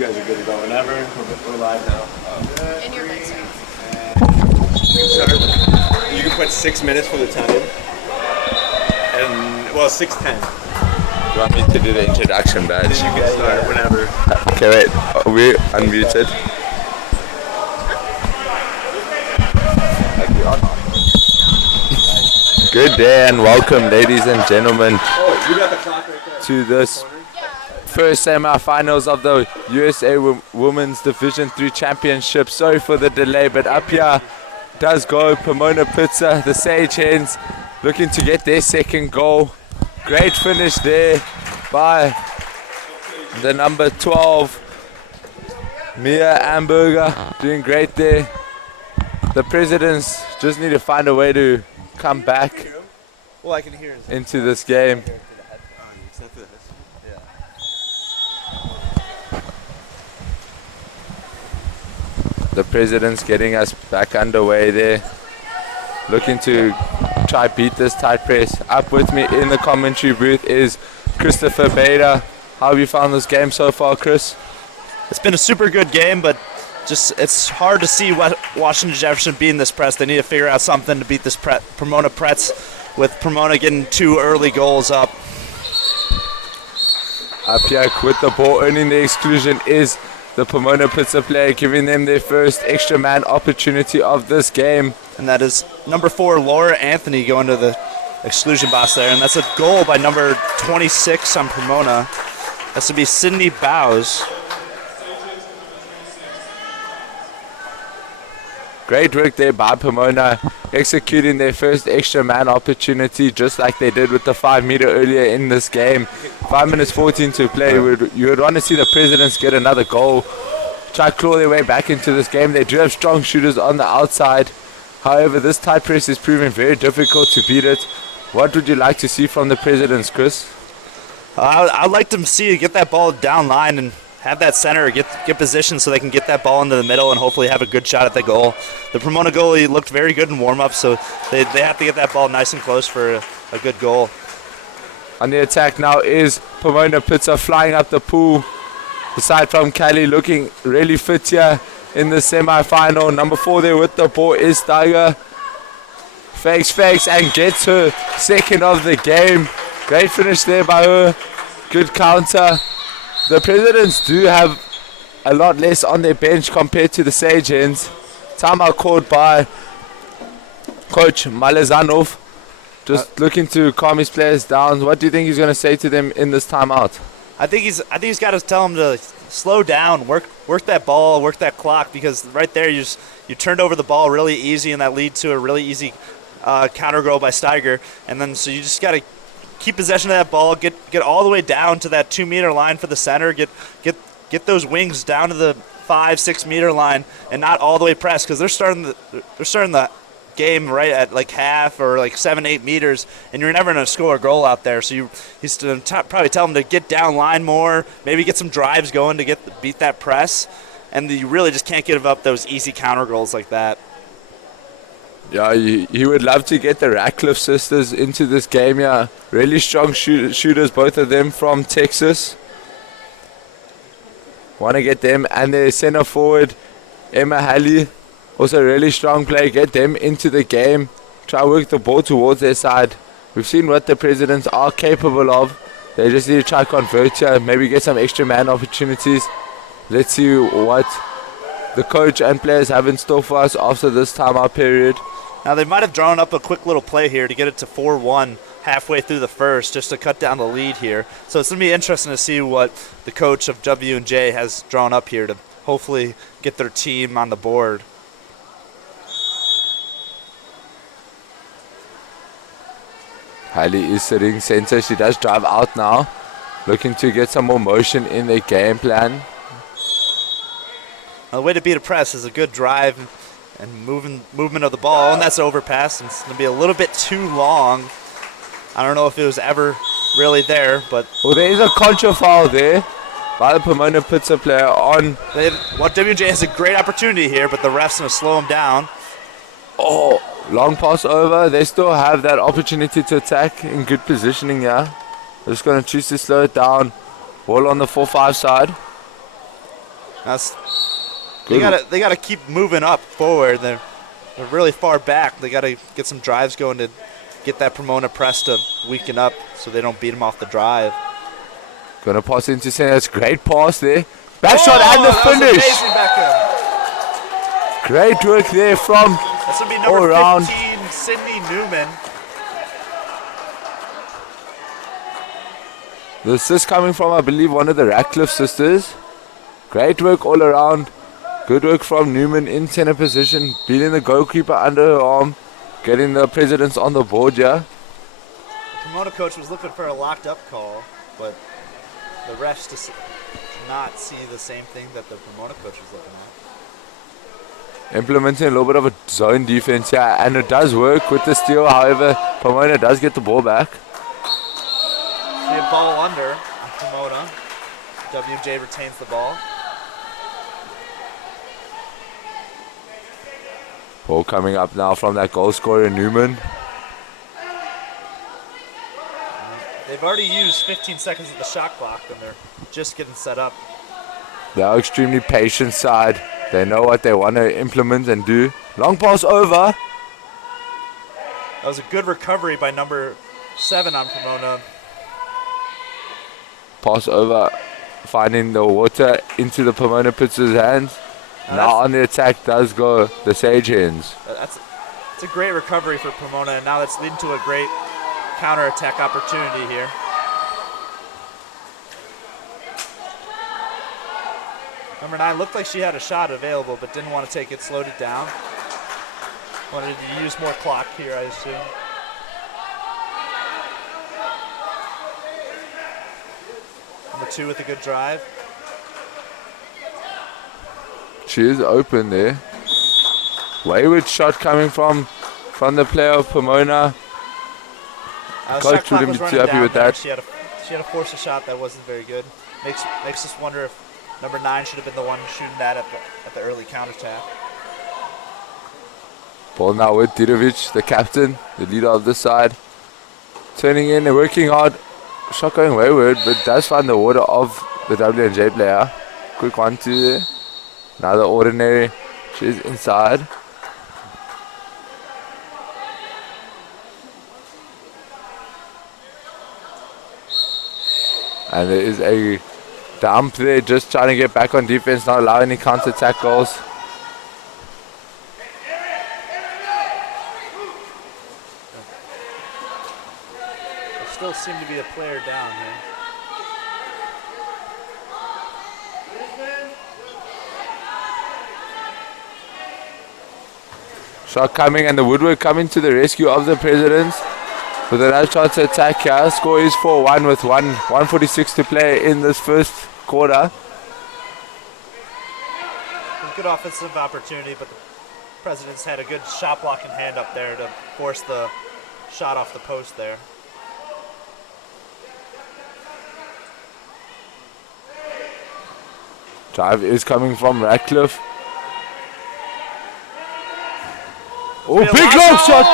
You guys are good to go whenever. We're live now. In your mixer. You can put 6 minutes for the time. And, well, 6:10. You want me to do the introduction badge? You can start whenever. Okay, wait. Are we unmuted? Good day and welcome, ladies and gentlemen, You got the clock right there. to this first semi-finals of the USA Women's Division III Championship. Sorry for the delay, but up here does go Pomona-Pitzer, the Sage Hens, looking to get their second goal. Great finish there by the number 12, Mia Amberger, doing great there. The Presidents just need to find a way to come back Well, I can hear it. into this game. The President's getting us back underway there, looking to try beat this tight press. Up with me in the commentary booth is Christopher Bader. How have you found this game so far, Chris? It's been a super good game, but just it's hard to see what Washington Jefferson beating this press. They need to figure out something to beat this Pomona Pretz, with Pomona getting 2 early goals up. Up here with the ball, earning the exclusion is the Pomona-Pitzer player, giving them their first extra man opportunity of this game. And that is number 4, Laura Anthony, going to the exclusion box there. And that's a goal by number 26 on Pomona. That's to be Sydney Bowes. Great work there by Pomona, executing their first extra man opportunity just like they did with the 5 meter earlier in this game. 5 minutes 14 to play. You would want to see the Presidents get another goal, try to claw their way back into this game. They do have strong shooters on the outside. However, this tight press is proving very difficult to beat it. What would you like to see from the Presidents, Chris? I'd like to see get that ball down line and have that center get position so they can get that ball into the middle and hopefully have a good shot at the goal. The Pomona goalie looked very good in warm-up, so they have to get that ball nice and close for a good goal. On the attack now is Pomona-Pitzer, flying up the pool. Aside from Kelly, looking really fit here in the semi-final. Number 4 there with the ball is Steiger. Fakes and gets her second of the game. Great finish there by her. Good counter. The Presidents do have a lot less on their bench compared to the Sage Hens. Timeout called by Coach Malazanov. Just looking to calm his players down. What do you think he's going to say to them in this timeout? I think he's got to tell them to slow down, work that ball, work that clock, because right there you turned over the ball really easy, and that lead to a really easy counter goal by Steiger. And then so you just got to keep possession of that ball, get all the way down to that 2 meter line for the center, get those wings down to the 5-6 meter line, and not all the way press, because they're starting the game right at like half or like 7-8 meters, and you're never going to score a goal out there. So he's going to probably tell them to get down line more, maybe get some drives going to beat that press, and you really just can't give up those easy counter goals like that. Yeah, he would love to get the Ratcliffe sisters into this game. Yeah, really strong shooters, both of them from Texas. Want to get them, and their center forward, Emma Halley, also really strong player. Get them into the game. Try work the ball towards their side. We've seen what the Presidents are capable of. They just need to try convert here, maybe get some extra man opportunities. Let's see what the coach and players have in store for us after this timeout period. Now they might have drawn up a quick little play here to get it to 4-1 halfway through the first, just to cut down the lead here. So it's going to be interesting to see what the coach of W&J has drawn up here to hopefully get their team on the board. Hailey is sitting center. She does drive out now, looking to get some more motion in their game plan. Now the way to beat a press is a good drive and movement of the ball, and that's an overpass, and it's going to be a little bit too long. I don't know if it was ever really there, but... Well, there is a contra foul there by the Pomona-Pitzer player on... WJ has a great opportunity here, but the ref's going to slow him down. Oh, long pass over. They still have that opportunity to attack in good positioning here. They're just going to choose to slow it down. Ball on the 4-5 side. That's, Good. they gotta keep moving up forward. They're really far back. They gotta get some drives going to get that Pomona press to weaken up so they don't beat them off the drive. Gonna pass into center. That's great pass there. Back shot and the that was finish. amazing back there. Great work there from That's gonna be all number around. 15, Sydney Newman. The assist coming from, I believe, one of the Ratcliffe sisters. Great work all around. Good work from Newman in center position, beating the goalkeeper under her arm, getting the Presidents on the board here. The Pomona coach was looking for a locked up call, but the refs just did not see the same thing that the Pomona coach was looking at. Implementing a little bit of a zone defense here, and it does work with the steal. However, Pomona does get the ball back. See a ball under on Pomona. WJ retains the ball. Ball coming up now from that goal scorer, Newman. They've already used 15 seconds of the shot clock, and they're just getting set up. They are extremely patient side. They know what they want to implement and do. Long pass over. That was a good recovery by number 7 on Pomona. Pass over, finding the water into the Pomona-Pitzer's hands. Now on the attack does go the Sage Hens. That's a great recovery for Pomona, and now that's leading to a great counter-attack opportunity here. Number 9 looked like she had a shot available, but didn't want to take it, slowed it down. Wanted to use more clock here, I assume. Number 2 with a good drive. She is open there. Wayward shot coming from the player of Pomona. Coach wouldn't be too happy with that. She had to force a shot that wasn't very good. Makes us wonder if number 9 should have been the one shooting that at the early counterattack. Ball now with DIII, the captain, the leader of the side. Turning in and working hard. Shot going wayward, but does find the water of the W&J player. Quick 1-2 there. Another ordinary. She's inside. And there is a dump there, just trying to get back on defense, not allow any counter-attack goals. There still seem to be a player down here. Shot coming and the woodwork coming to the rescue of the Presidents. With a nice chance to attack here. Score is 4-1 with 1:46 to play in this first quarter. Good offensive opportunity, but the Presidents had a good shot blocking hand up there to force the shot off the post there. Drive is coming from Ratcliffe. Oh, big long shot!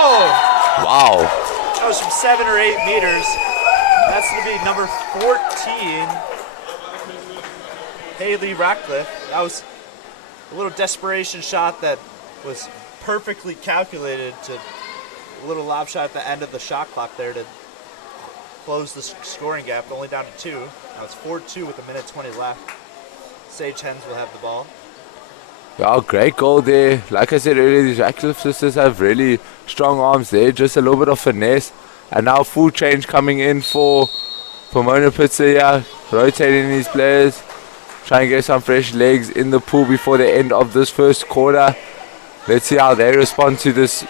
Wow. That was from 7 or 8 meters. That's going to be number 14, Haley Ratcliffe. That was a little desperation shot that was perfectly calculated to a little lob shot at the end of the shot clock there to close the scoring gap, only down to 2. Now it's 4-2 with 1:20 left. Sage Hens will have the ball. Yeah, great goal there. Like I said earlier, these Ratcliffe sisters have really strong arms there. Just a little bit of finesse. And now full change coming in for Pomona-Pitzer here. Rotating these players. Trying to get some fresh legs in the pool before the end of this first quarter. Let's see how they respond to this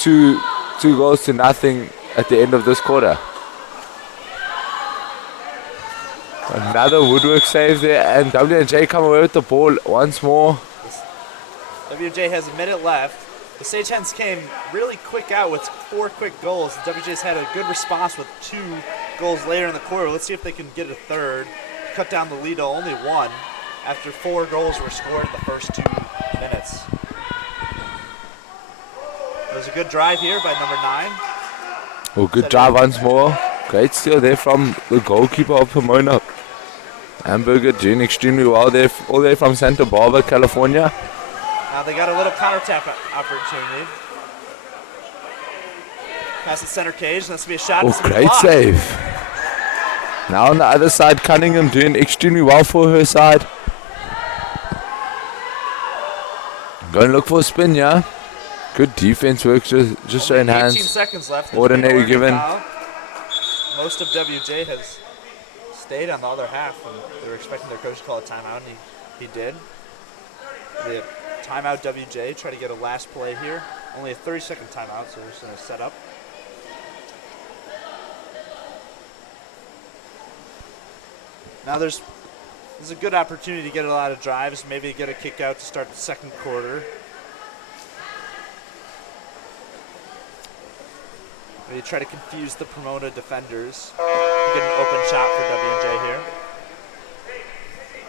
2 goals to nothing at the end of this quarter. Another woodwork save there, and W&J come away with the ball once more. WJ has a minute left. The Sage Hens came really quick out with 4 quick goals. WJ's had a good response with 2 goals later in the quarter. Let's see if they can get a third. Cut down the lead to only 1 after 4 goals were scored in the first 2 minutes. There's a good drive here by number 9. Oh, good drive once more. Great steal there from the goalkeeper of Pomona. Hamburger doing extremely well there, all the way from Santa Barbara, California. Now they got a little counter tap opportunity. Pass the center cage. That's going to be a shot. Oh, great save. Now on the other side, Cunningham doing extremely well for her side. Going to look for a spin, yeah. Good defense work, just showing 18 hands. seconds left. Ordinary given. Foul. Most of WJ has stayed on the other half, and they were expecting their coach to call a timeout, and he did. The timeout WJ, try to get a last play here. Only a 30-second timeout, so we're just going to set up. Now there's a good opportunity to get a lot of drives, maybe get a kick out to start the second quarter. Maybe try to confuse the Pomona defenders. Get an open shot for W&J here.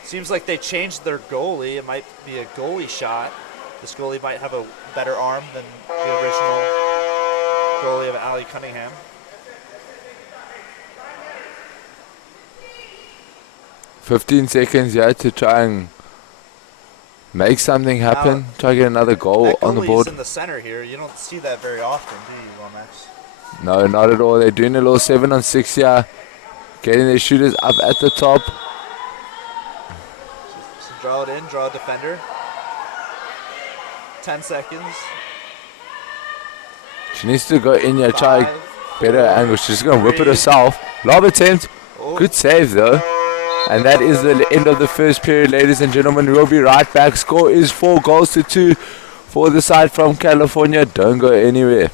Seems like they changed their goalie. It might be a goalie shot. This goalie might have a better arm than the original goalie of Allie Cunningham. "15 seconds, yeah, to try and make something happen. Try to get another goal on the board." In the center here. You don't see that very often, do you, Lomax? No, not at all. They're doing a little 7-on-6 here. Getting their shooters up at the top. So draw it in, draw a defender. 10 seconds. She needs to go in here, try 5, better 4, angle. She's going to whip it 3. herself. Lob attempt. Oh. Good save, though. And that is the end of the first period, ladies and gentlemen. We'll be right back. Score is 4-2 for the side from California. Don't go anywhere.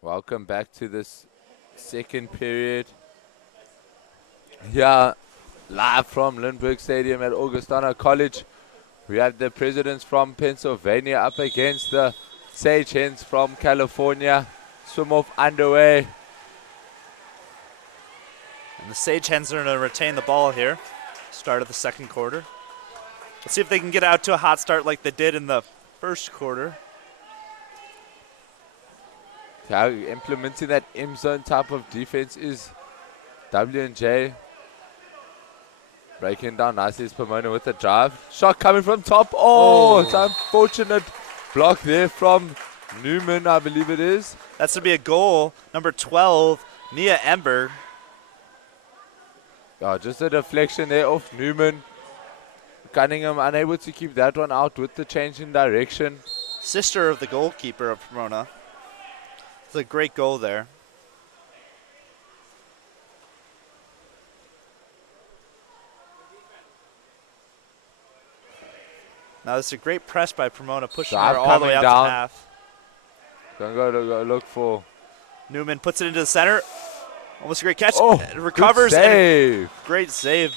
Welcome back to this second period. Here, live from Lindbergh Stadium at Augustana College. We have the Presidents from Pennsylvania up against the Sage Hens from California. Swim off underway. And the Sage Hens are going to retain the ball here. Start of the second quarter. Let's see if they can get out to a hot start like they did in the first quarter. How implementing that M zone type of defense is W&J. Breaking down nicely is Pomona with the drive. Shot coming from top. Oh, it's unfortunate block there from Newman, I believe it is. That's going to be a goal. Number 12, Nia Ember. Just a deflection there off Newman. Cunningham unable to keep that one out with the change in direction. Sister of the goalkeeper of Pomona. It's a great goal there. Now this is a great press by Pomona, pushing Drive her all the way out coming to down. half. Gonna go look for. Newman puts it into the center. Almost a great catch. Oh, Recovers. good save. And great save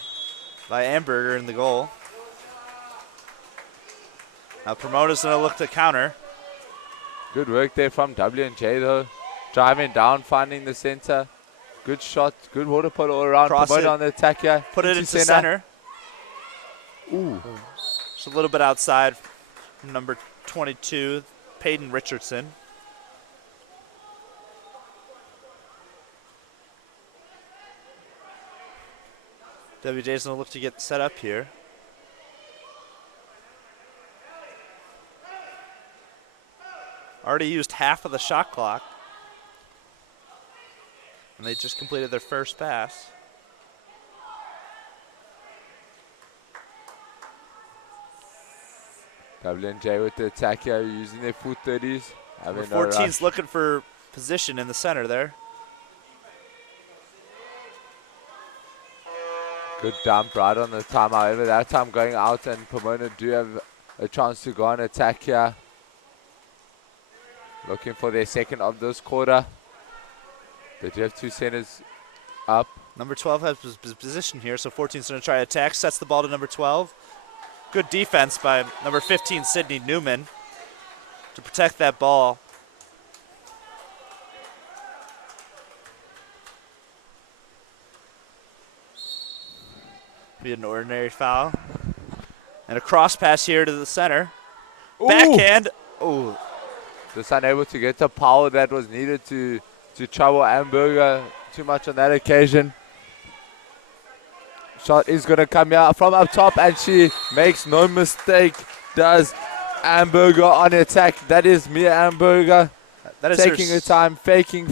by Amberger in the goal. Now Pomona's going to look to counter. Good work there from W&J though. Driving down, finding the center. Good shot, good water polo all around. Cross Pomona it. on the attack here. Put it into center. Ooh. Just a little bit outside from number 22, Peyton Richardson. WJ's going to look to get set up here. Already used half of the shot clock. And they just completed their first pass. W&J with the attack here, using their full 30s. Number 14's looking for position in the center there. Good dump right on the time. However, that time going out, and Pomona do have a chance to go on attack here. Looking for their second of this quarter. They do have two centers up. Number 12 has position here, so 14's going to try to attack. Sets the ball to number 12. Good defense by number 15, Sydney Newman, to protect that ball. Be an ordinary foul. And a cross pass here to the center. Ooh. Backhand. Oh, Just unable to get the power that was needed to trouble Amberger too much on that occasion. Shot is going to come here from up top, and she makes no mistake. Does Amberger on attack. That is Mia Amberger. that is Taking her time, faking,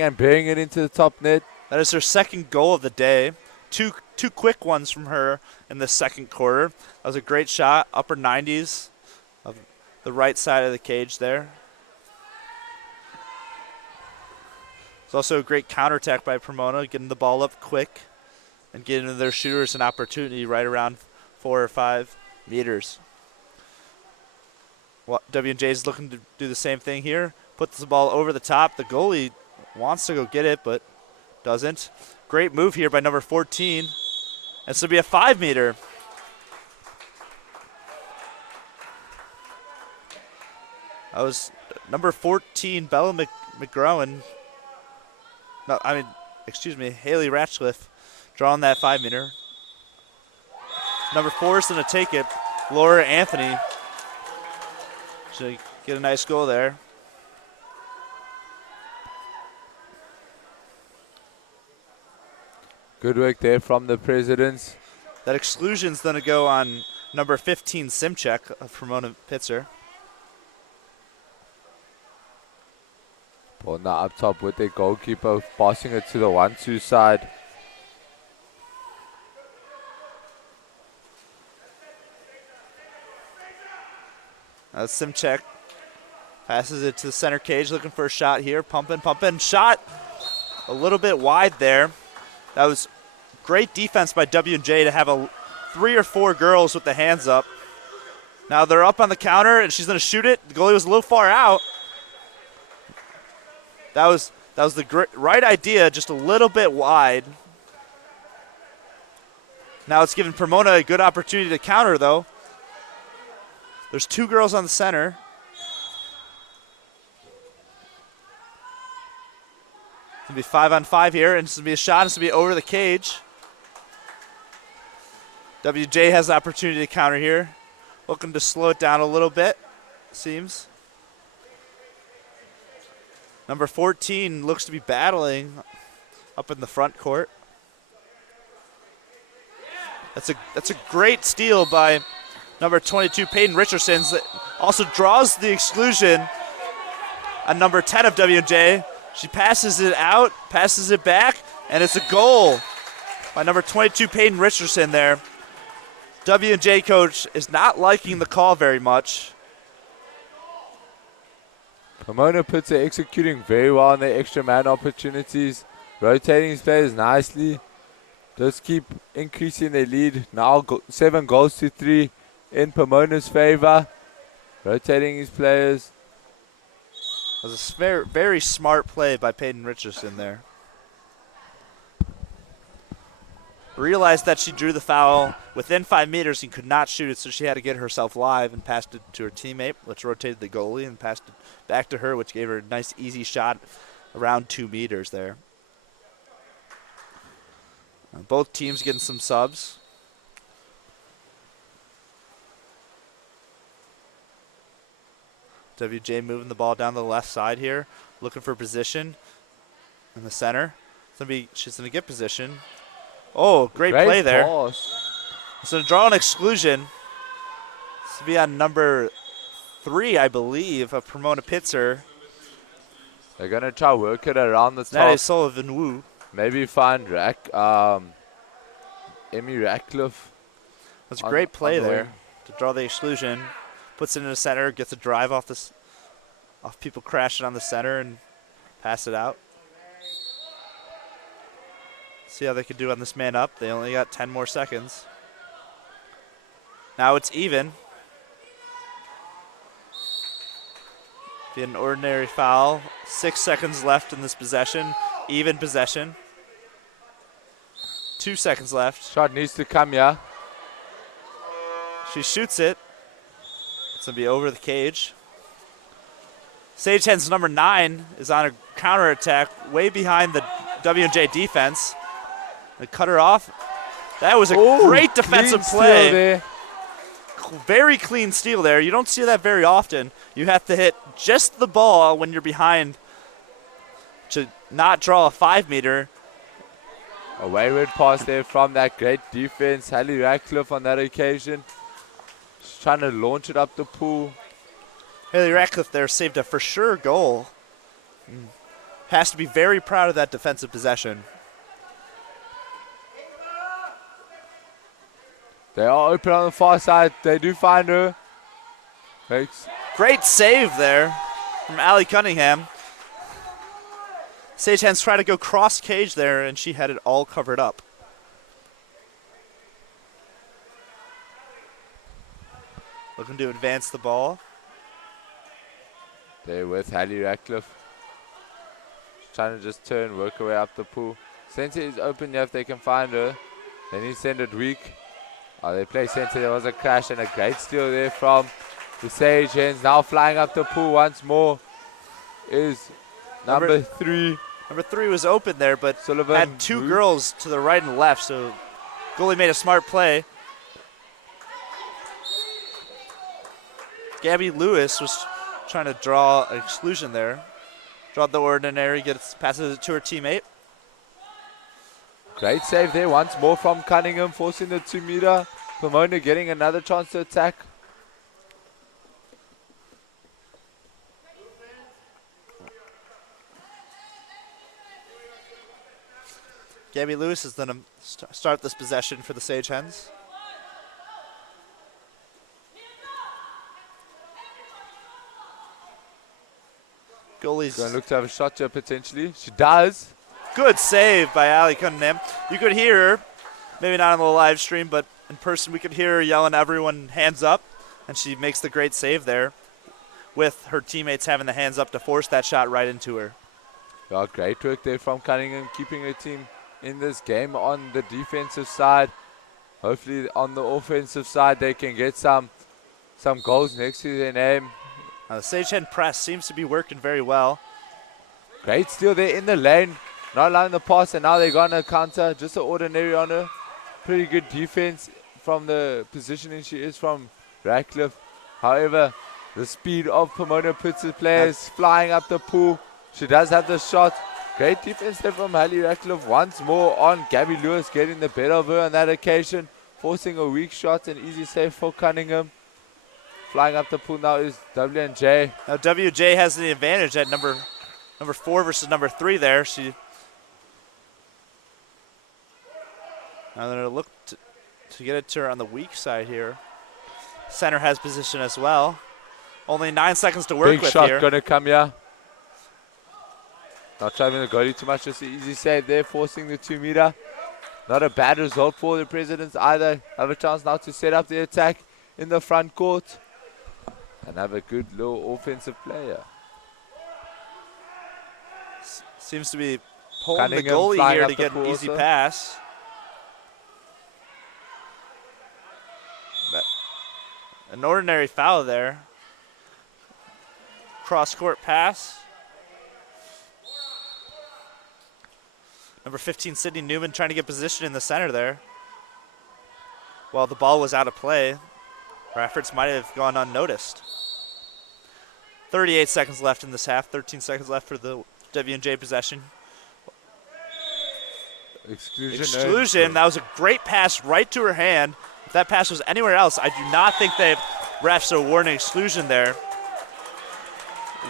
and burying it into the top net. That is her second goal of the day. Two quick ones from her in the second quarter. That was a great shot, upper 90s of the right side of the cage there. It's also a great counterattack by Pomona, getting the ball up quick and giving their shooters an opportunity right around 4 or 5 meters. Well, W&J is looking to do the same thing here. Puts the ball over the top. The goalie wants to go get it, but doesn't. Great move here by number 14. This will be a 5-meter. That was number 14, Bella McGrowan. Haley Ratcliffe drawing that 5-meter. Number 4 is going to take it. Laura Anthony should get a nice goal there. Good work there from the Presidents. That exclusion's going to go on number 15, Simchek of Pomona-Pitzer. Ball now up top with their goalkeeper, passing it to the 1-2 side. Simchek passes it to the center cage, looking for a shot here. Pumping, shot a little bit wide there. That was great defense by W&J to have 3 or 4 girls with the hands up. Now they're up on the counter, and she's going to shoot it. The goalie was a little far out. That was the right idea, just a little bit wide. Now it's giving Pomona a good opportunity to counter, though. There's 2 girls on the center. It's going to be 5-on-5 here, and it's going to be a shot. It's going to be over the cage. WJ has the opportunity to counter here. Looking to slow it down a little bit. seems. Number 14 looks to be battling up in the front court. That's a great steal by number 22, Peyton Richardson. That also draws the exclusion on number 10 of W&J. She passes it out, passes it back, and it's a goal by number 22, Peyton Richardson there. W&J coach is not liking the call very much. Pomona-Pitzer executing very well on their extra man opportunities, rotating his players nicely. Just keep increasing their lead. Now 7 goals to 3 in Pomona's favor. Rotating his players. It was a very, very smart play by Peyton Richardson there. Realized that she drew the foul within 5 meters and could not shoot it, so she had to get herself live and passed it to her teammate, which rotated the goalie, and passed it back to her, which gave her a nice, easy shot around 2 meters there. Both teams getting some subs. WJ moving the ball down the left side here, looking for position in the center. She's going to get position. Oh, great play there. It's going to draw an exclusion. This will be on number 3, I believe, of Pomona-Pitzer. They're going to try work it around the top. That is Sullivan Wu. Maybe find Emmy Ratcliffe. That's a great play there to draw the exclusion. Puts it in the center, gets a drive off people crashing on the center and pass it out. See how they can do on this man up. They only got 10 more seconds. Now it's even. Be an ordinary foul. 6 seconds left in this possession. Even possession. 2 seconds left. Shot needs to come here. She shoots it. It's going to be over the cage. Sage Hens number 9 is on a counterattack way behind the W&J defense. They cut her off. That was a great defensive play. Very clean steal there. You don't see that very often. You have to hit just the ball when you're behind to not draw a 5-meter. A wayward pass there from that great defense. Hallie Ratcliffe on that occasion. She's trying to launch it up the pool. Haley Ratcliffe there saved a for sure goal. Has to be very proud of that defensive possession. They are open on the far side. They do find her. Thanks. Great save there from Allie Cunningham. Sage Hens tried to go cross cage there, and she had it all covered up. Looking to advance the ball. There with Hallie Ratcliffe. Trying to just turn, work her way up the pool. Center is open here if they can find her. They need to send it weak. Oh, they play center. There was a crash and a great steal there from the Sage Hens. Now flying up the pool once more is number 3. Number 3 was open there, but Sullivan had 2 girls to the right and left, so goalie made a smart play. Gabby Lewis was trying to draw an exclusion there. Drawed the ordinary, passes it to her teammate. Great save there once more from Cunningham, forcing the 2-meter. Pomona getting another chance to attack. Gabby Lewis is going to start this possession for the Sage Hens. Goalie's going to look to have a shot here potentially. She does. Good save by Allie Cunningham. You could hear her, maybe not on the live stream, but in person we could hear her yelling everyone hands up, and she makes the great save there with her teammates having the hands up to force that shot right into her. Well, great work there from Cunningham, keeping her team in this game on the defensive side. Hopefully on the offensive side they can get some goals next to their name. Now the Sage Hen press seems to be working very well. Great steal there in the lane. Not allowing the pass, and now they're going to counter. Just an ordinary on her. Pretty good defense from the positioning she is from Ratcliffe. However, The speed of Pomona-Pitzer players flying up the pool. She does have the shot. Great defense there from Hallie Ratcliffe. Once more on Gabby Lewis getting the better of her on that occasion. Forcing a weak shot and easy save for Cunningham. Flying up the pool now is W&J. Now WJ has the advantage at number 4 versus number 3 there. Now they're going to look to get it to her on the weak side here. Center has position as well. Only 9 seconds to work Big with shot here. going to come here. Not driving the goalie too much, just an easy save there, forcing the 2 meter. Not a bad result for the Presidents either. Have a chance now to set up the attack in the front court. And have a good little offensive player. Seems to be pulling the Cunningham goalie flying here up to the get an pool easy also. pass. But an ordinary foul there. Cross-court pass. Number 15, Sydney Newman, trying to get position in the center there. While the ball was out of play, her efforts might have gone unnoticed. 38 seconds left in this half, 13 seconds left for the W&J possession. Exclusion. That was a great pass right to her hand. If that pass was anywhere else, I do not think the refs are awarding exclusion there.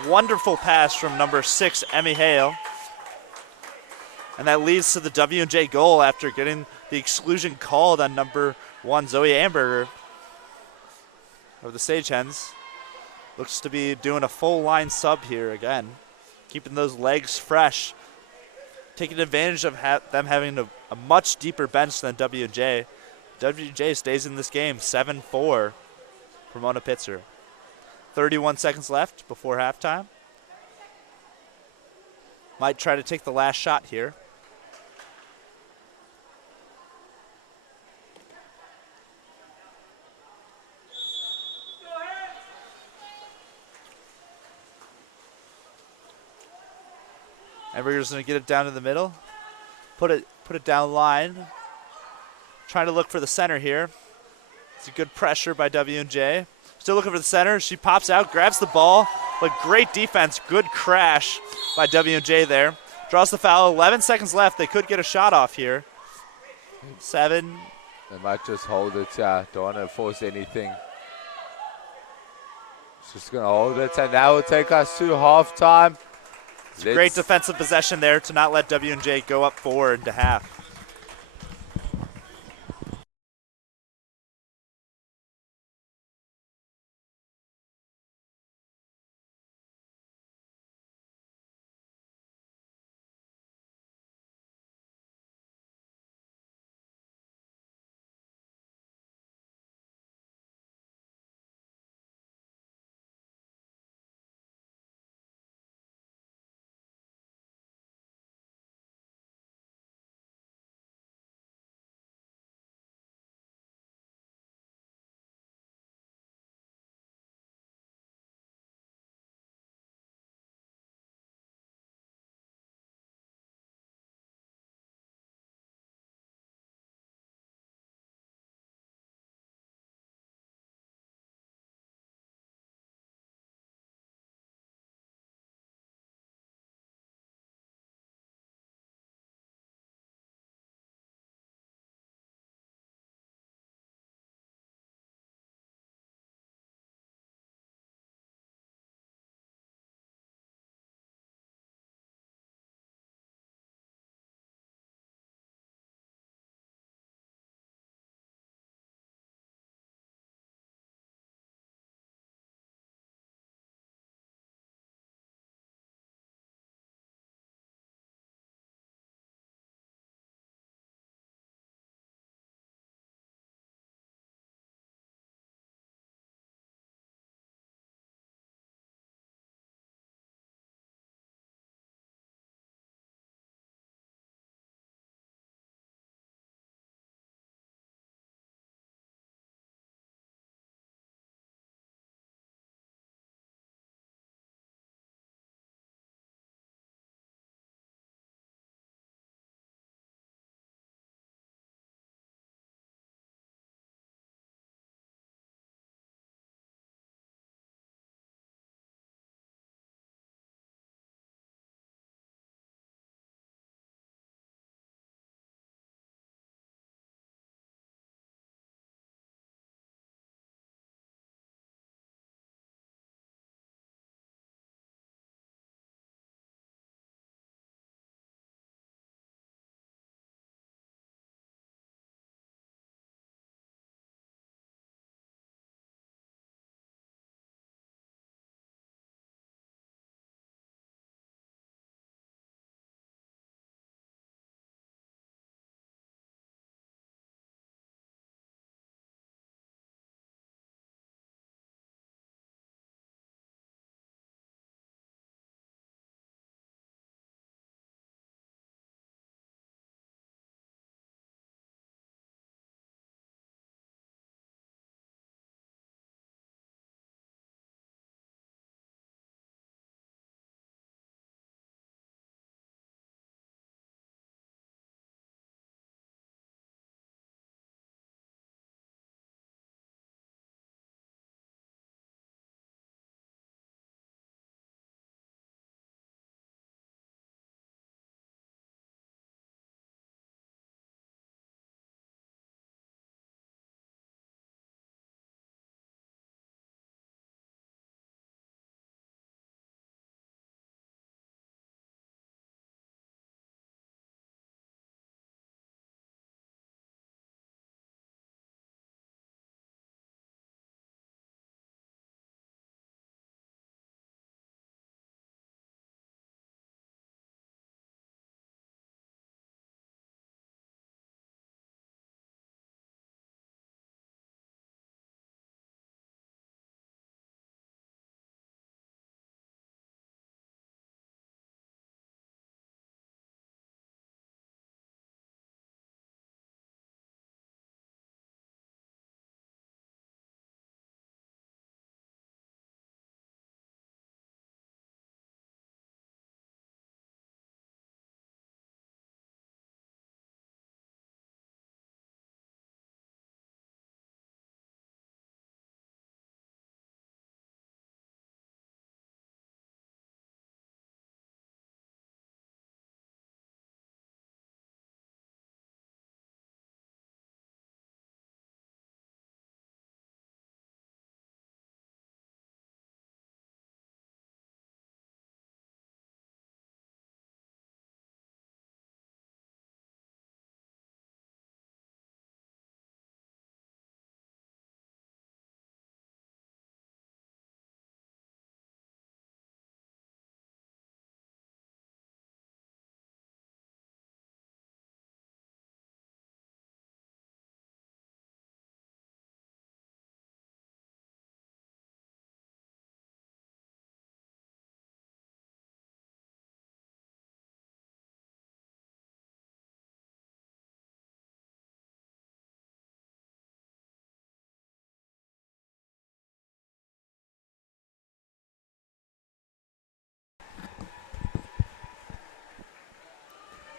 Wonderful pass from number 6, Emmy Hale. And that leads to the W&J goal after getting the exclusion called on number 1, Zoe Amberger of the Sagehens. Looks to be doing a full line sub here again. Keeping those legs fresh. Taking advantage of them having a much deeper bench than W&J. W&J stays in this game 7-4. Pomona-Pitzer. 31 seconds left before halftime. Might try to take the last shot here. Amberger's going to get it down to the middle. Put it down line. Trying to look for the center here. It's a good pressure by W&J. Still looking for the center. She pops out, grabs the ball. But great defense. Good crash by W&J there. Draws the foul. 11 seconds left. They could get a shot off here. 7. They might just hold it. Don't want to force anything. Just going to hold it. And that will take us to halftime. Great defensive possession there to not let W&J go up 4 into half.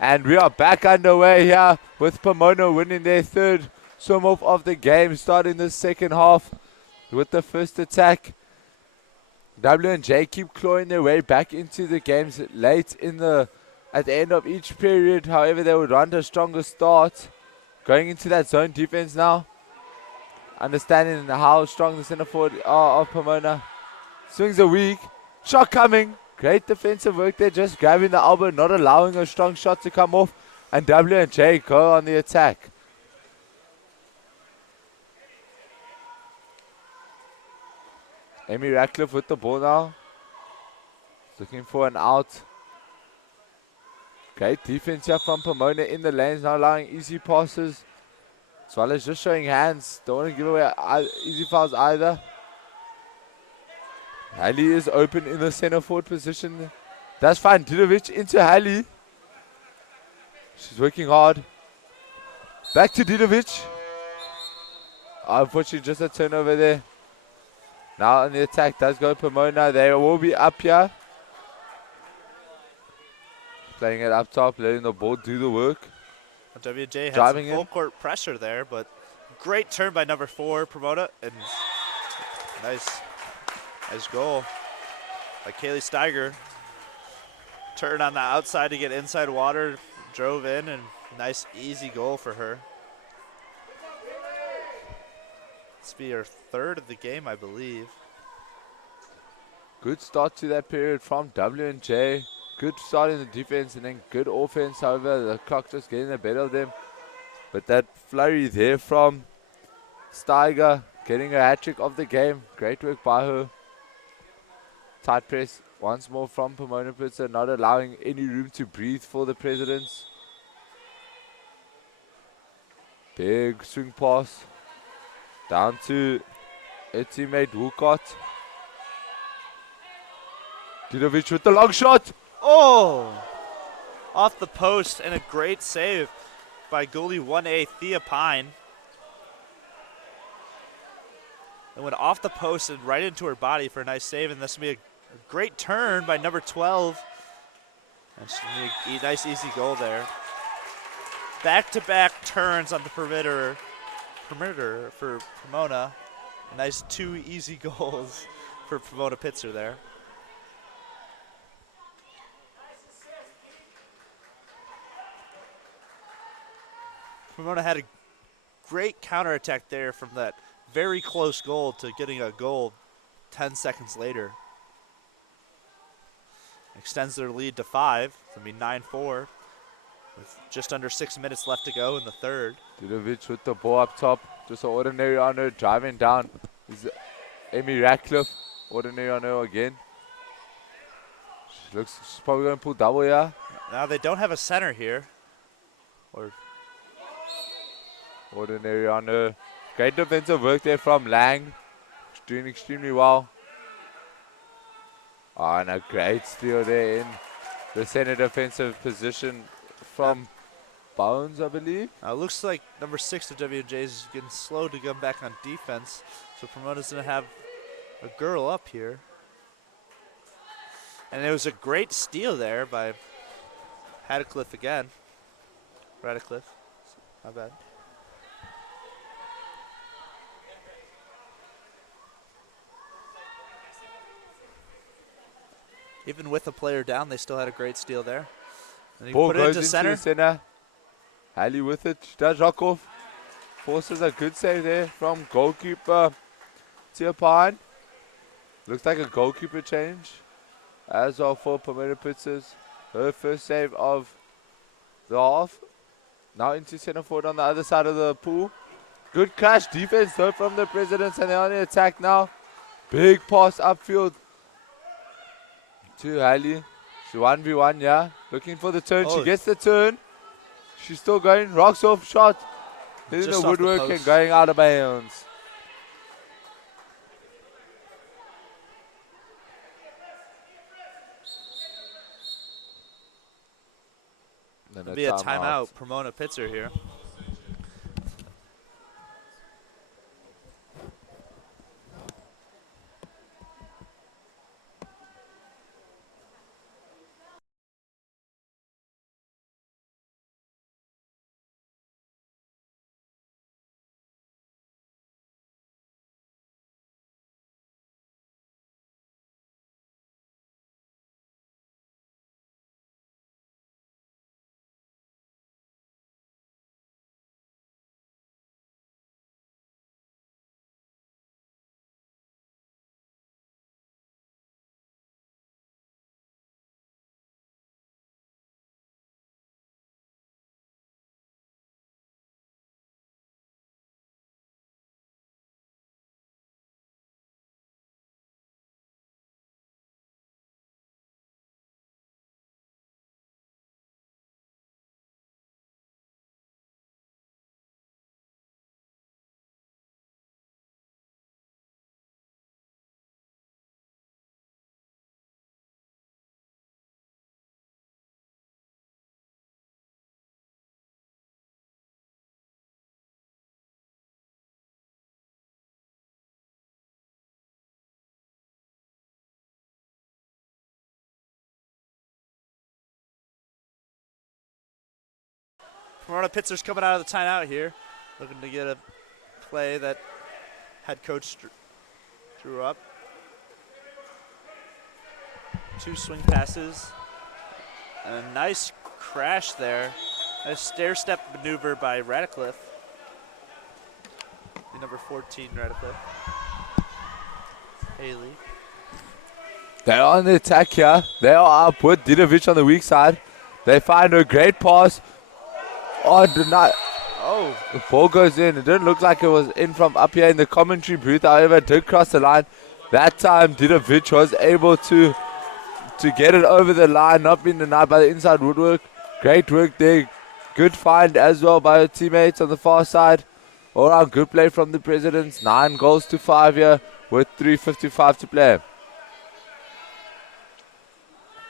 And we are back underway here with Pomona winning their third swim off of the game, starting the second half with the first attack. W&J keep clawing their way back into the games at the end of each period. However, they would want a stronger start. Going into that zone defense now. Understanding how strong the center forward are of Pomona. Swings are weak. Shot coming. Great defensive work there, just grabbing the elbow, not allowing a strong shot to come off. And W&J go on the attack. Amy Ratcliffe with the ball now. Looking for an out. Great defense here from Pomona in the lanes, not allowing easy passes. As well as just showing hands. Don't want to give away easy fouls either. Hallie is open in the center forward position. That's fine. Didovic into Hallie. She's working hard. Back to Didovic. Unfortunately, just a turnover there. Now on the attack does go Pomona. They will be up here. Playing it up top, letting the ball do the work. WJ had Driving some full in. court pressure there, but great turn by number 4, Pomona, and nice goal by Kaylee Steiger. Turn on the outside to get inside water, drove in, and nice easy goal for her. This will be her third of the game, I believe. Good start to that period from W&J. Good start in the defense and then good offense. However, the clock just getting the better of them. But that flurry there from Steiger, getting a hat-trick of the game. Great work by her. Tight press once more from Pomona-Pitzer, not allowing any room to breathe for the Presidents. Big swing pass. Down to her teammate Woolcott. Didovic with the long shot. Oh! Off the post, and a great save by goalie 1A Thea Pine. It went off the post and right into her body for a nice save, and this will be a great turn by number 12. And a nice easy goal there. Back-to-back turns on the perimeter for Pomona. A nice 2 easy goals for Pomona-Pitzer there. Pomona had a great counterattack there from that very close goal to getting a goal 10 seconds later. Extends their lead to 5. It's going to be 9-4 with just under 6 minutes left to go in the third. Didovic with the ball up top. Just an ordinary on her, driving down. Is Amy Ratcliffe. Ordinary on her again. She's probably going to pull double here. Now they don't have a center here. Ordinary on her. Great defensive work there from Lang. She's doing extremely well. Oh, and a great steal there in the center defensive position from Bones, I believe. Looks like number 6 of WJ is getting slow to come back on defense. So Pomona's going to have a girl up here. And it was a great steal there by Radcliffe again. Radcliffe, not bad. Even with a player down, they still had a great steal there. And he Ball put it goes into into center. the center. Hallie with it. She does rock off. Forces a good save there from goalkeeper Tia Pine. Looks like a goalkeeper change. As well for Pomona-Pitzer's. Her first save of the half. Now into center forward on the other side of the pool. Good crash defense though from the Presidents, and they're on the attack now. Big pass upfield to Hallie. She 1v1, yeah. Looking for the turn. She gets the turn. She's still going. Rocks off shot. Hitting the woodwork and going out of bounds. It'll be a timeout. Pomona-Pitzer here. Pomona-Pitzer's coming out of the timeout here, looking to get a play that head coach drew up. 2 swing passes. And a nice crash there. A stair-step maneuver by Radcliffe. The number 14 Radcliffe. Haley. They're on the attack here. They are up with DIII on the weak side. They find a great pass. Oh, did not. Oh. The ball goes in. It didn't look like it was in from up here in the commentary booth. However, it did cross the line. That time, DIII was able to get it over the line, not being denied by the inside woodwork. Great work there. Good find as well by her teammates on the far side. All around good play from the Presidents. 9 goals to 5 here with 3:55 to play.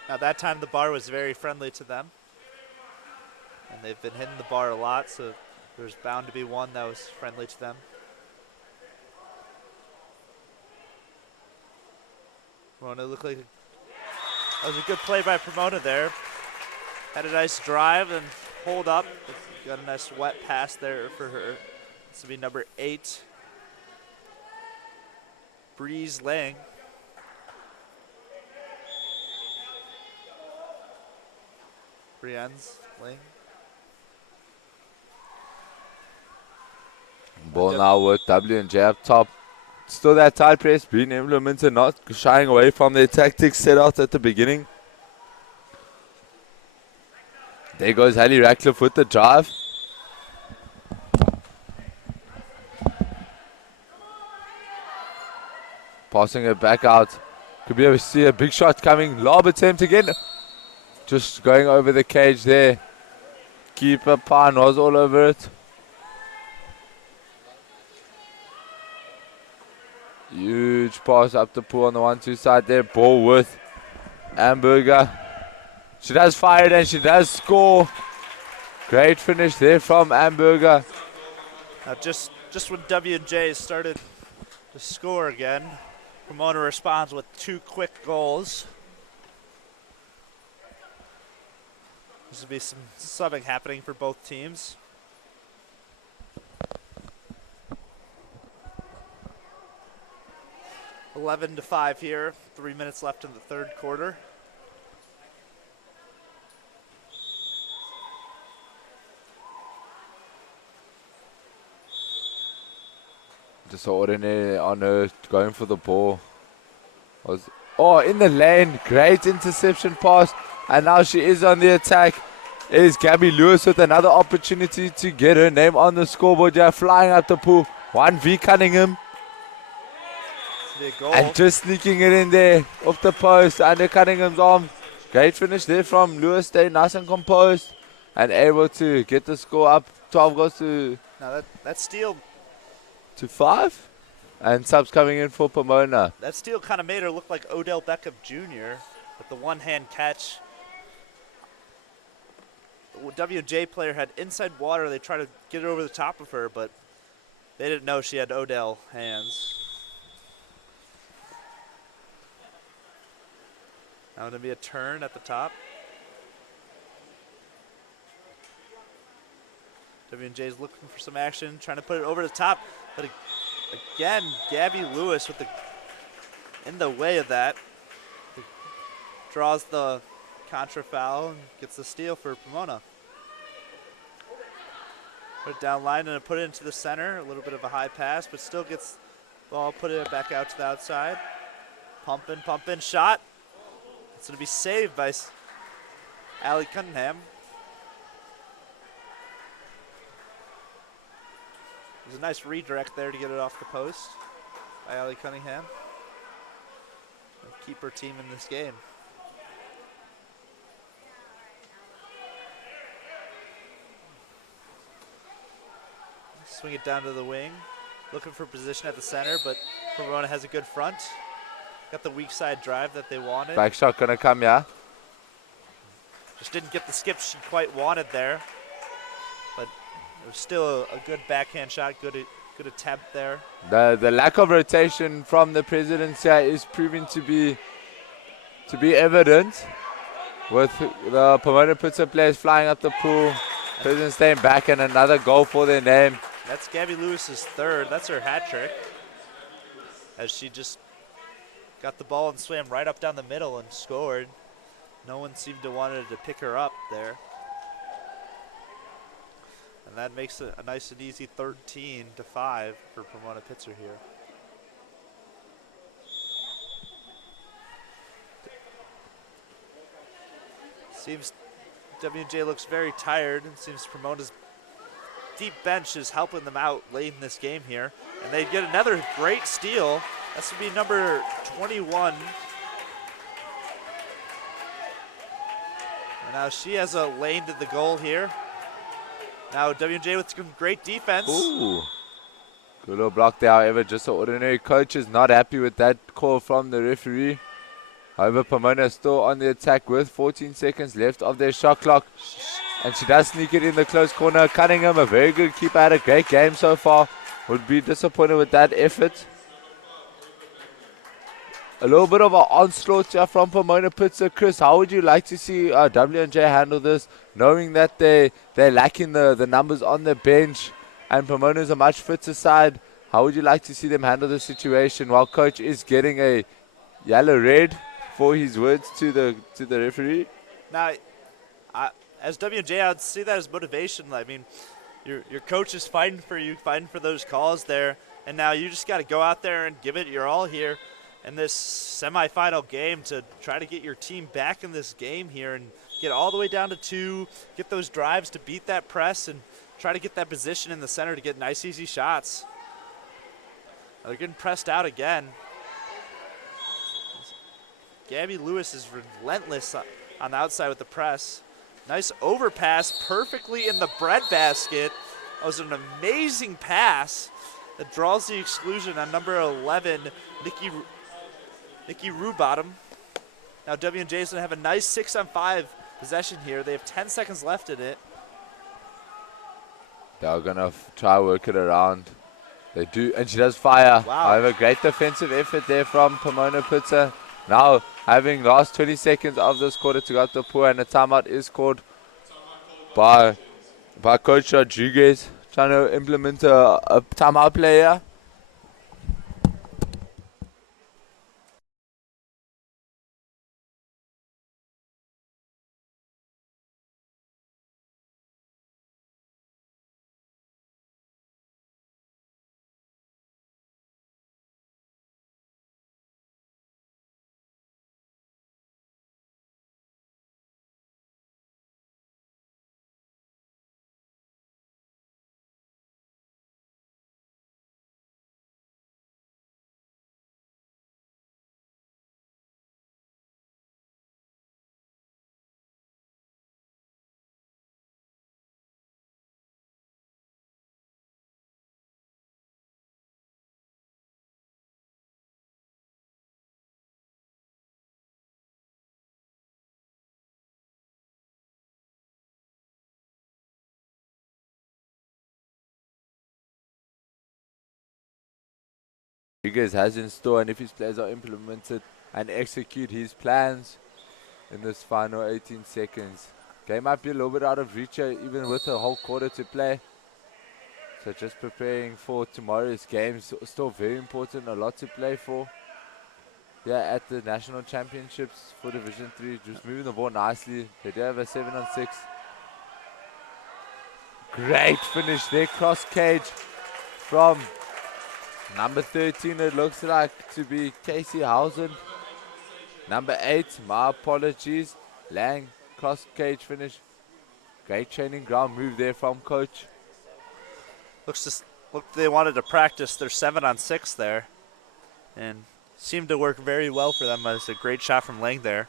Now that time the bar was very friendly to them. And they've been hitting the bar a lot, so there's bound to be one that was friendly to them. Pomona looked like that was a good play by Pomona there. Had a nice drive and hold up. Got a nice wet pass there for her. This will be number 8, Breeze Lang. Brienne's Lang. Ball now with W&J up top. Still that tight press being implemented, not shying away from their tactics set out at the beginning. There goes Haley Radcliffe with the drive. Passing it back out. Could be able to see a big shot coming. Lob attempt again. Just going over the cage there. Keeper Pan was all over it. Huge pass up the pool on the 1-2 side there. Ball with Amberger. She does fire it and she does score. Great finish there from Amberger. Now just when W&J started to score again, Pomona responds with 2 quick goals. This will be some subbing happening for both teams. (11-5) here. 3 minutes left in the third quarter. Just ordinary on her going for the ball. In the lane. Great interception pass. And now she is on the attack. It is Gabby Lewis with another opportunity to get her name on the scoreboard. Yeah, flying up the pool. 1v Cunningham. And just sneaking it in there off the post under Cunningham's arm. Great finish there from Lewis. Stay nice and composed and able to get the score up. 12 goes to now that steal to 5. And subs coming in for Pomona. That steal kind of made her look like Odell Beckham Jr. with the one-hand catch. The W&J player had inside water. They tried to get it over the top of her, but they didn't know she had Odell hands. Now going to be a turn at the top. W&J's looking for some action, trying to put it over the top, but again, Gabby Lewis with in the way of that. Draws the contra foul and gets the steal for Pomona. Put it down line and put it into the center. A little bit of a high pass, but still gets the ball, put it back out to the outside. Pump in, shot. It's going to be saved by Allie Cunningham. There's a nice redirect there to get it off the post by Allie Cunningham. Keep her team in this game. Swing it down to the wing. Looking for position at the center, but Pomona has a good front. Got the weak side drive that they wanted. Back shot gonna come, yeah. Just didn't get the skip she quite wanted there. But it was still a good backhand shot, good attempt there. The lack of rotation from the Presidents here is proving to be evident with the Pomona-Pitzer players flying up the pool Prison staying back and another goal for their name. That's Gabby Lewis's third. That's her hat trick. As she just got the ball and swam right up down the middle and scored. No one seemed to wanted to pick her up there. And that makes it a nice and easy 13-5 for Pomona-Pitzer here. Seems W&J looks very tired. It seems Pomona's deep bench is helping them out late in this game here. And they get another great steal. That's going to be number 21. And now she has a lane to the goal here. Now W&J with some great defense. Ooh. Good little block there, however, just an ordinary coach is not happy with that call from the referee. However, Pomona is still on the attack with 14 seconds left of their shot clock. And she does sneak it in the close corner. Cunningham, a very good keeper, had a great game so far. Would be disappointed with that effort. A little bit of an onslaught here from Pomona-Pitzer. Chris, how would you like to see W&J handle this, knowing that they're lacking the numbers on the bench and Pomona is a much fitter side? How would you like to see them handle the situation while coach is getting a yellow-red for his words to the referee? Now, as W&J, I would see that as motivation. I mean, your coach is fighting for you, fighting for those calls there, and now you just got to go out there and give it your all here in this semifinal game to try to get your team back in this game here and get all the way down to 2, get those drives to beat that press and try to get that position in the center to get nice, easy shots. They're getting pressed out again. Gabby Lewis is relentless on the outside with the press. Nice overpass, perfectly in the breadbasket. That was an amazing pass that draws the exclusion on number 11, Nikki Rubottom. Now W&J is going to have a nice 6-on-5 possession here. They have 10 seconds left in it. They're going to try to work it around. They do, and she does fire. Wow. However, great defensive effort there from Pomona-Pitzer. Now, having last 20 seconds of this quarter to go to pool, and a timeout is called by Coach Rodriguez, trying to implement a timeout player. Rodriguez has in store, and if his players are implemented and execute his plans in this final 18 seconds, game might be a little bit out of reach even with a whole quarter to play. So just preparing for tomorrow's games, still very important, a lot to play for. Yeah, at the national championships for Division 3, just moving the ball nicely. They do have a 7-on-6. Great finish there, cross cage from number 13, it looks like to be Casey Housen. Number 8, my apologies, Lang, cross cage finish. Great training ground move there from coach. Look, they wanted to practice their 7-on-6 there, and seemed to work very well for them. It's a great shot from Lang there.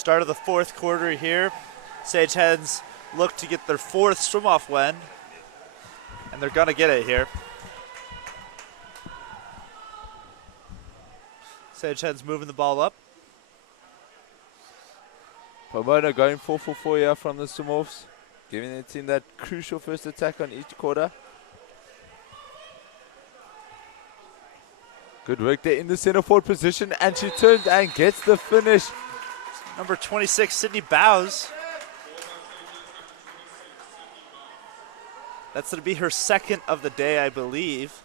Start of the fourth quarter here. Sage Hens look to get their fourth swim-off win, and they're going to get it here. Sage Hens moving the ball up. Pomona going 4 for 4 here from the swim-offs, giving the team that crucial first attack on each quarter. Good work there in the center forward position, and she turns and gets the finish. Number 26, Sydney Bowes. That's going to be her second of the day, I believe.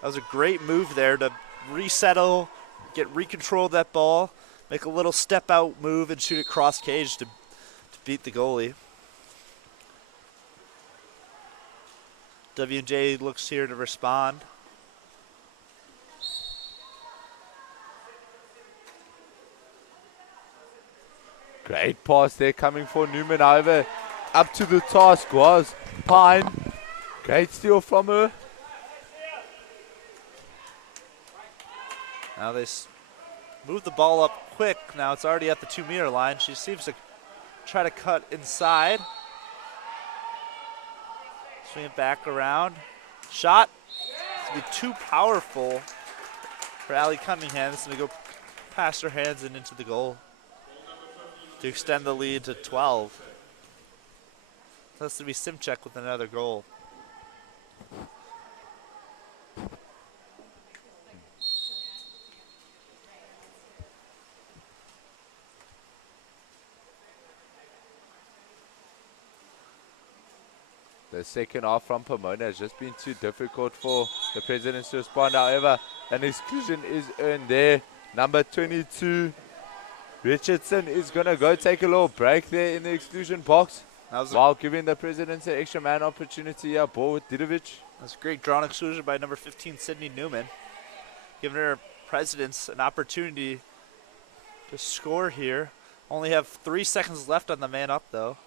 That was a great move there to resettle, get recontrol of that ball, make a little step out move and shoot it cross cage to beat the goalie. W&J looks here to respond. Great pass there coming for Newman. However, up to the task was Pine. Great steal from her. Now they move the ball up quick. Now it's already at the 2-meter line. She seems to try to cut inside. Swing it back around. Shot. It's going to be too powerful for Allie Cunningham. It's going to go past her hands and into the goal to extend the lead to 12. So that's going to be Simchek with another goal. The second half from Pomona has just been too difficult for the Presidents to respond. However, an exclusion is earned there. Number 22, Richardson, is going to go take a little break there in the exclusion box while giving the Presidents an extra man opportunity here. Ball with Didovic. That's a great drawn exclusion by number 15, Sydney Newman. Giving her Presidents an opportunity to score here. Only have 3 seconds left on the man up, though.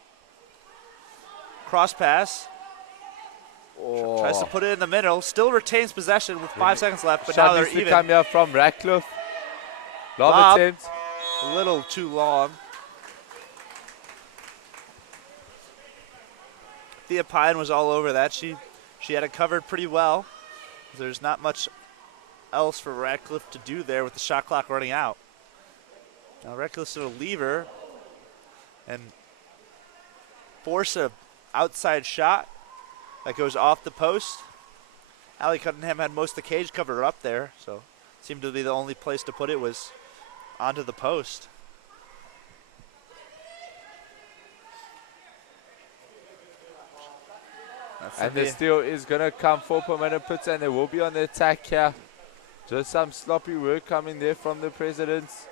Cross pass. Oh. Tries to put it in the middle. Still retains possession with 5 seconds left, but Shot now they're needs to even. come here from Ratcliffe. Lob Lob. attempt. A little too long. Thea Pine was all over that. She had it covered pretty well. There's not much else for Ratcliffe to do there with the shot clock running out. Now Ratcliffe's going to leave her and force a outside shot that goes off the post. Allie Cunningham had most of the cage covered up there, so seemed to be the only place to put it was onto the post. And the steal is going to come for Pomona-Pitzer, and they will be on the attack here. Just some sloppy work coming there from the Presidents,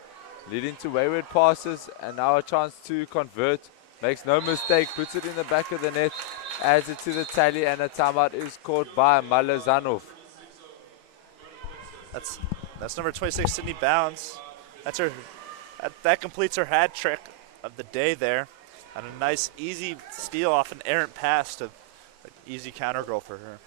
leading to wayward passes, and now a chance to convert. Makes no mistake, puts it in the back of the net, adds it to the tally, and a timeout is called by Malazanov. That's number 26, Sydney Bounds. That completes her hat trick of the day there. And a nice, easy steal off an errant pass to an easy counter goal for her.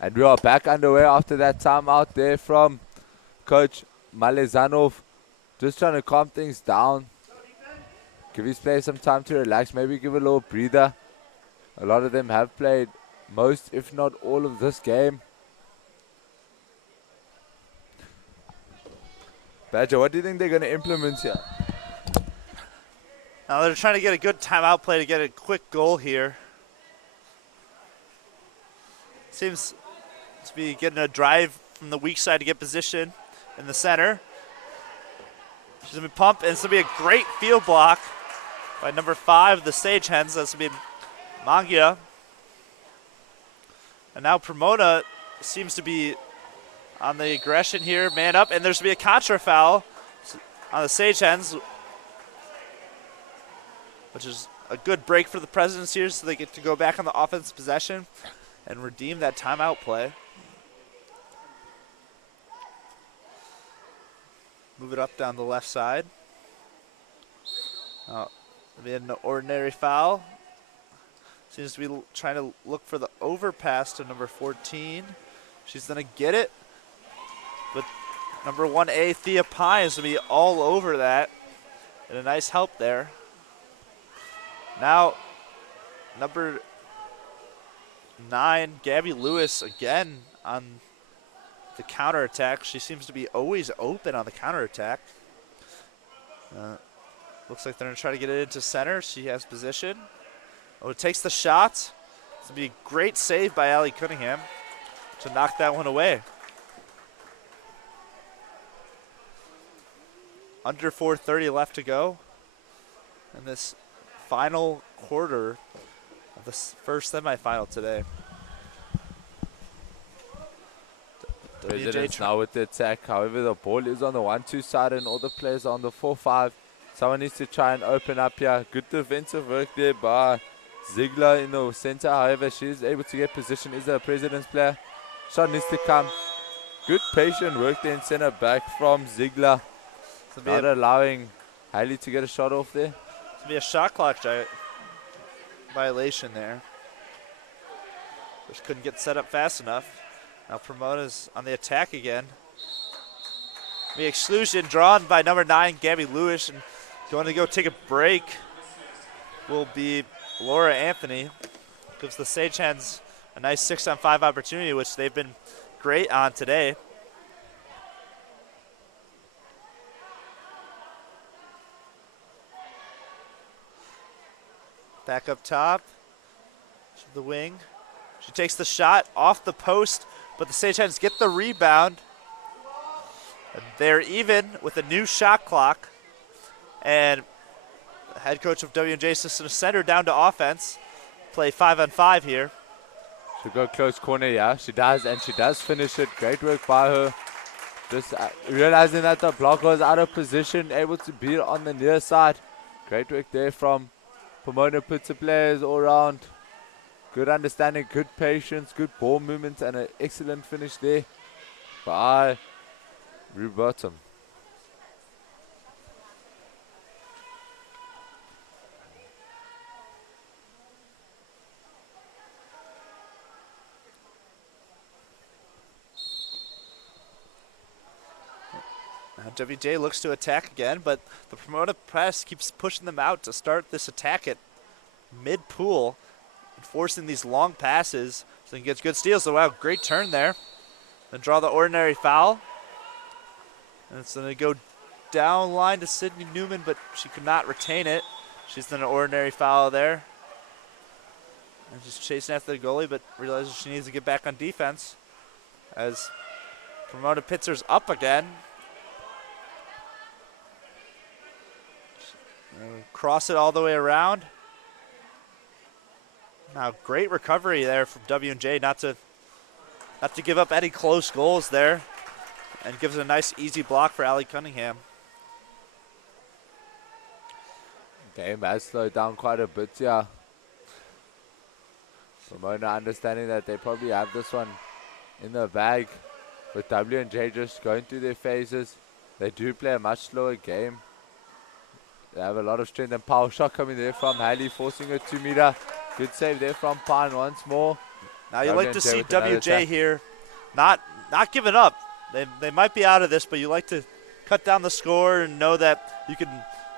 And we are back underway after that timeout there from Coach Malazanov. Just trying to calm things down. Give his players some time to relax. Maybe give a little breather. A lot of them have played most, if not all, of this game. Badger, what do you think they're going to implement here? Now they're trying to get a good timeout play to get a quick goal here. Seems to be getting a drive from the weak side to get position in the center. She's going to be pumped, and it's going to be a great field block by number 5, the Sagehens. That's going to be Mangia. And now Pomona seems to be on the aggression here, man up, and there's going to be a contra foul on the Sagehens, which is a good break for the Presidents here, so they get to go back on the offensive possession and redeem that timeout play. Move it up down the left side. It'll be an ordinary foul. Seems to be trying to look for the overpass to number 14. She's going to get it. But number 1A, Thea Pine, is going to be all over that. And a nice help there. Now, number 9, Gabby Lewis, again on the counterattack. She seems to be always open on the counterattack. Looks like they're going to try to get it into center. She has position. Oh, it takes the shot. It's going to be a great save by Allie Cunningham to knock that one away. Under 4:30 left to go in this final quarter of the first semifinal today. Presidents now with the attack. However, the ball is on the 1-2 side and all the players are on the 4-5. Someone needs to try and open up here. Good defensive work there by Ziegler in the center. However, she is able to get position. Is a President's player. Shot needs to come. Good patient work there in center back from Ziegler. Not allowing Haley to get a shot off there. It's going to be a shot clock violation there. Just couldn't get set up fast enough. Now Pomona's on the attack again. The exclusion drawn by number 9, Gabby Lewis, and going to go take a break will be Laura Anthony. Gives the Sagehens a nice 6-on-5 opportunity, which they've been great on today. Back up top, the wing. She takes the shot off the post, but the Sagehens get the rebound. And they're even with a new shot clock. And the head coach of W&J is just going to send her down to offense. Play 5-on-5 here. She'll go close corner, yeah. She does, and she does finish it. Great work by her. Just realizing that the block was out of position, able to beat on the near side. Great work there from Pomona-Pitzer players all around. Good understanding, good patience, good ball movement, and an excellent finish there by Rubertum. Now WJ looks to attack again, but the Pomona press keeps pushing them out to start this attack at mid-pool, forcing these long passes. So he gets good steals. So wow, great turn there. Then draw the ordinary foul. And it's going to go down line to Sydney Newman, but she could not retain it. She's done an ordinary foul there. And just chasing after the goalie, but realizes she needs to get back on defense. As Pomona-Pitzer's up again. Cross it all the way around. Now, great recovery there from W&J, not to give up any close goals there, and gives it a nice, easy block for Allie Cunningham. Game has slowed down quite a bit here. Pomona understanding that they probably have this one in the bag, with W&J just going through their phases. They do play a much slower game. They have a lot of strength and power. Shot coming there from Haley, forcing a 2-meter. Good save there from Pine once more. Now you like to see WJ here not giving up. They might be out of this, but you like to cut down the score and know that you can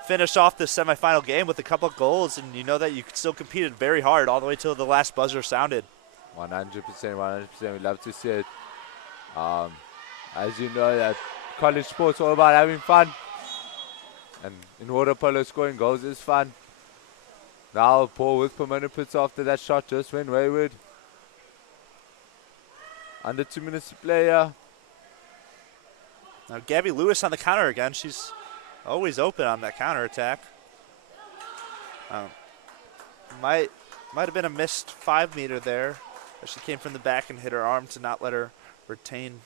finish off this semifinal game with a couple goals, and you know that you still competed very hard all the way till the last buzzer sounded. 100%, 100%. We love to see it. As you know, that college sports all about having fun. And in water polo, scoring goals is fun. Now Paul with Pomona-Pitzer after that shot just went wayward. Under 2 minutes to play here. Now Gabby Lewis on the counter again. She's always open on that counter attack. Might have been a missed 5-meter there, as she came from the back and hit her arm to not let her retain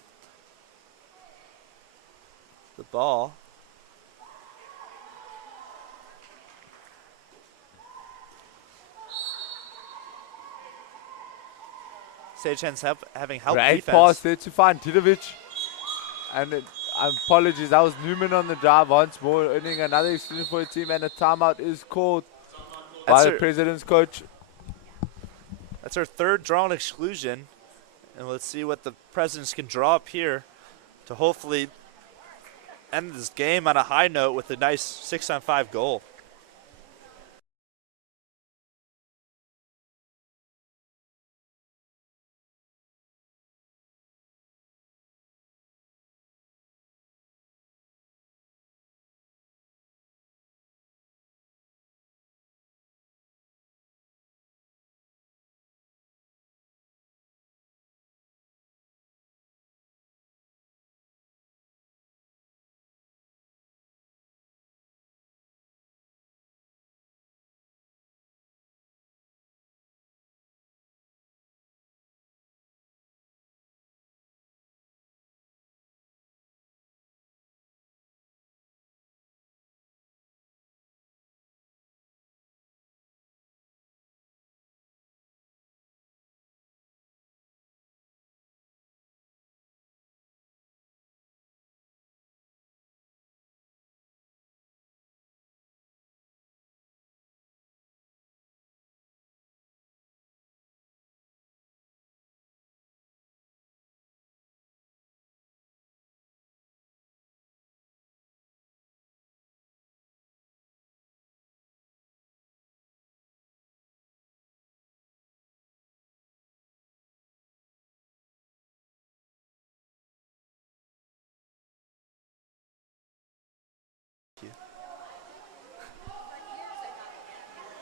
the ball. Sagehens having help Great defense. pass there to find Tidovic. And apologies, that was Newman on the drive once more, earning another exclusion for a team, and a timeout is called by the president's coach. That's our third drawn exclusion. And let's see what the presidents can draw up here to hopefully end this game on a high note with a nice 6-on-5 goal.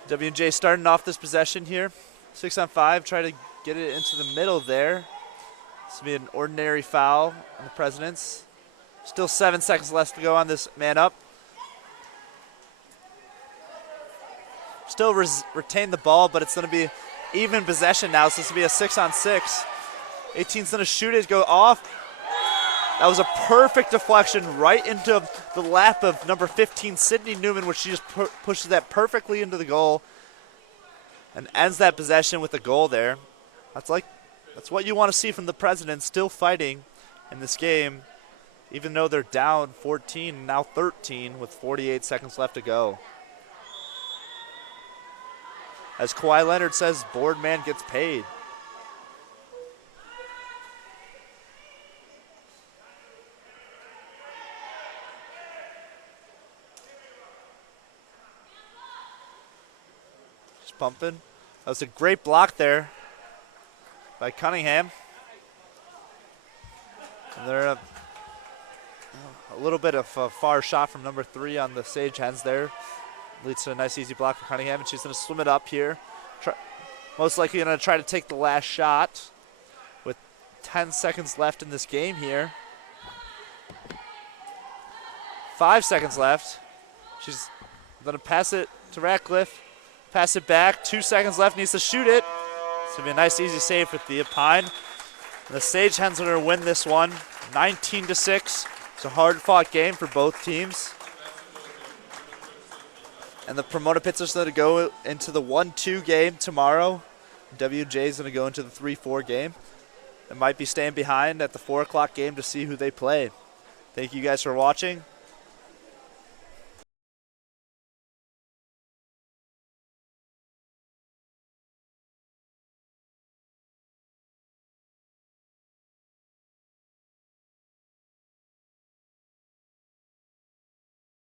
W&J starting off this possession here. 6-on-5, try to get it into the middle there. This will be an ordinary foul on the Presidents. Still 7 seconds left to go on this man up. Still retain the ball, but it's going to be even possession now, so this will be a 6-on-6. 18's going to shoot it, go off. That was a perfect deflection right into the lap of number 15, Sydney Newman, which she just pushes that perfectly into the goal and ends that possession with a goal there. That's what you want to see from the Presidents, still fighting in this game, even though they're down 14, now 13 with 48 seconds left to go. As Kawhi Leonard says, board man gets paid. Pumping. That was a great block there by Cunningham. And they're a little bit of a far shot from number 3 on the Sagehens there. Leads to a nice easy block for Cunningham, and she's going to swim it up here. Most likely going to try to take the last shot with 10 seconds left in this game here. 5 seconds left. She's going to pass it to Ratcliffe. Pass it back. 2 seconds left. Needs to shoot it. It's going to be a nice, easy save with the Pine. And the Sagehens are going to win this one, 19-6. It's a hard-fought game for both teams. And the Pomona-Pitzer is going to go into the 1-2 game tomorrow. WJ is going to go into the 3-4 game. They might be staying behind at the 4 o'clock game to see who they play. Thank you guys for watching.